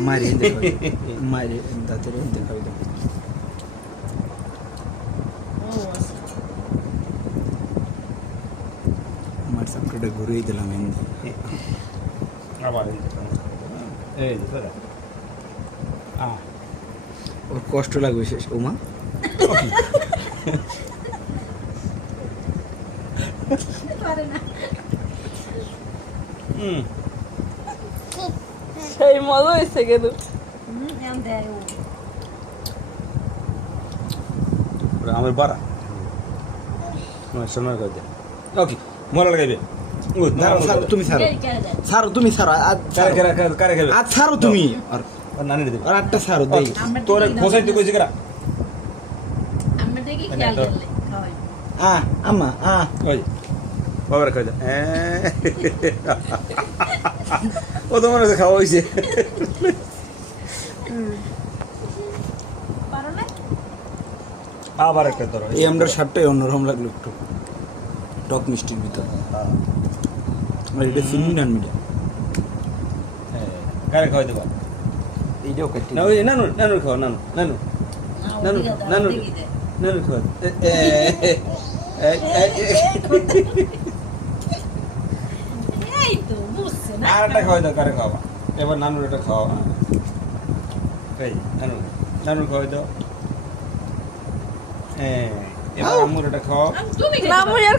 মারি মারি দাঁতের দেখাবি তো আমার সাপটা ঘুরিয়ে দিলাম এমনি আবার এই ওর কষ্ট লাগবে শেষ ওমা সেই মজা হয়েছে কিন্তু আমার বাড়া সোনার কাছে ওকে মরা লাগাইবে তুমি ছাড়ো ছাড়ো তুমি ছাড়ো কারে খাবে আজ ছাড়ো তুমি আর নানি দেবে আর একটা ছাড়ো দেই তোরে খোসাইতে কইছি করা আমরা দেখি খেয়াল করলে খাওয়াই আম্মা ওই বাবার খাই দে ও তো মনে হচ্ছে খাওয়া হয়েছে পারো না আবার একটা ধরো এই আমরা সাপটাই অন্যরকম লাগলো একটু টক মিষ্টির ভিতর আর এটা ফিল্মি নান মিডিয়া কারে খাওয়াই দেবা এইটাও কাটি না ওই নানু খাও নানু খাও এই তো বুঝছে না আর একটা খাওয়াই দাও কারে খাওয়া এবার নানুর এটা খাওয়া এই নানুর খাওয়াই দাও এবার আম্মুর এটা খাওয়া তুমি না মুই আর